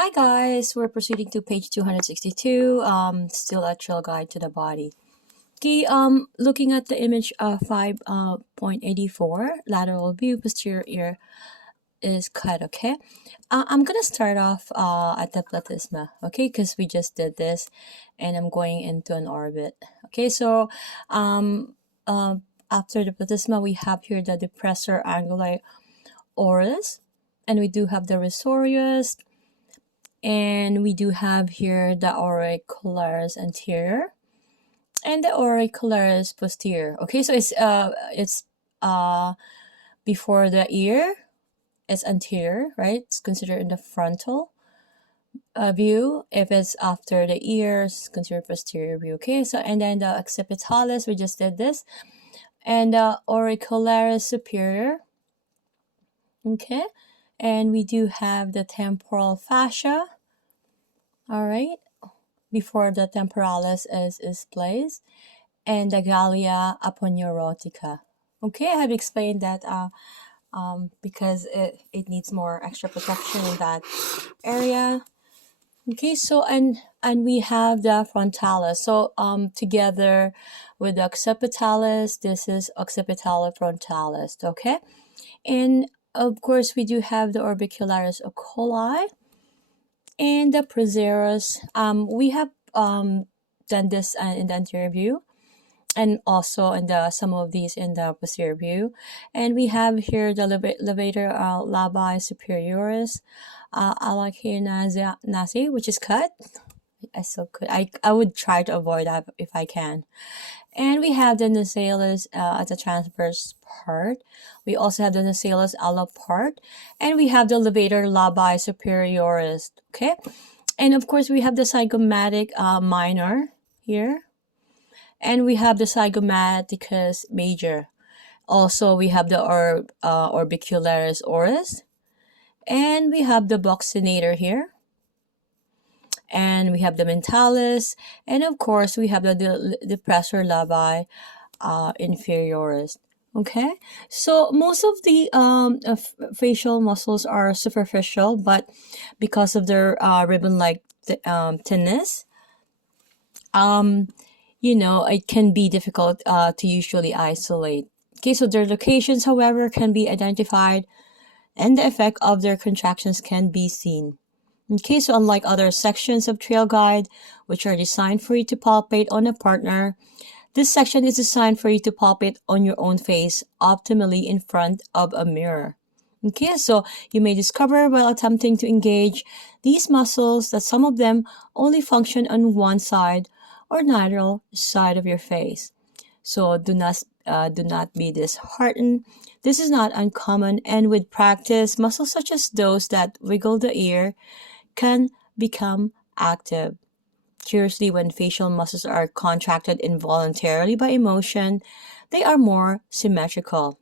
Hi guys, we're proceeding to page 262, still a trail guide to the body. Okay, looking at the image 5.84, lateral view, posterior ear is cut, okay? I'm gonna start off at the platysma, okay, because we just did this, and I'm going into an orbit. Okay, so after the platysma, we have here the depressor anguli oris, and we do have the risorius, and we do have here the auricularis anterior and the auricularis posterior. Okay, so it's before the ear, it's anterior, right? It's considered in the frontal view. If it's after the ears, considered posterior view. Okay, so and then the occipitalis, we just did this, and the auricularis superior. Okay, and we do have the temporal fascia. All right, before the temporalis is placed, and the gallia aponeurotica. Okay, I have explained that because it needs more extra protection in that area. Okay, so and we have the frontalis. So together with the occipitalis, this is occipitalo-frontalis. Okay, and of course we do have the orbicularis oculi and the procerus. We have done this in the anterior view, and also in the some of these in the posterior view. And we have here the levator labii superioris, alachinase, which is cut. I still could. I would try to avoid that if I can. And we have the nasalis at the transverse part. We also have the nasalis ala part, and we have the levator labii superioris. Okay, and of course we have the zygomatic minor here, and we have the zygomaticus major. Also, we have the orbicularis oris, and we have the buccinator here, and we have the mentalis, and of course we have the depressor labii inferioris. Okay, so most of the facial muscles are superficial, but because of their ribbon-like thinness, you know, it can be difficult to usually isolate. Okay, so their locations, however, can be identified, and the effect of their contractions can be seen. Okay, so unlike other sections of Trail Guide, which are designed for you to palpate on a partner, this section is designed for you to palpate on your own face, optimally in front of a mirror. Okay, so you may discover while attempting to engage these muscles that some of them only function on one side or neither side of your face. So do not be disheartened. This is not uncommon, and with practice, muscles such as those that wiggle the ear can become active. Curiously, when facial muscles are contracted involuntarily by emotion, they are more symmetrical,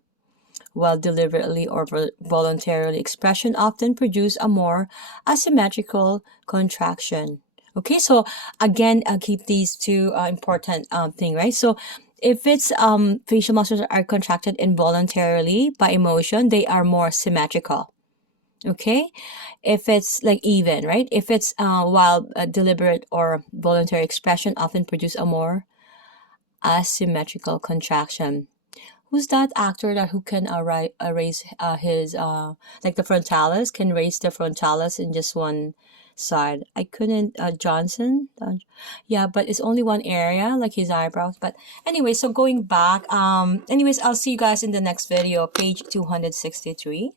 while deliberately or voluntarily expression often produce a more asymmetrical contraction. Okay, so again, I'll keep these two important thing, right? So if it's facial muscles are contracted involuntarily by emotion, they are more symmetrical. Okay, if it's like even, right? If it's while deliberate or voluntary expression often produce a more asymmetrical contraction. Who's that actor that who can raise his like the frontalis, can raise the frontalis in just one side? I couldn't. Johnson, yeah, but it's only one area, like his eyebrows. But anyway, so going back, anyways, I'll see you guys in the next video, page 263.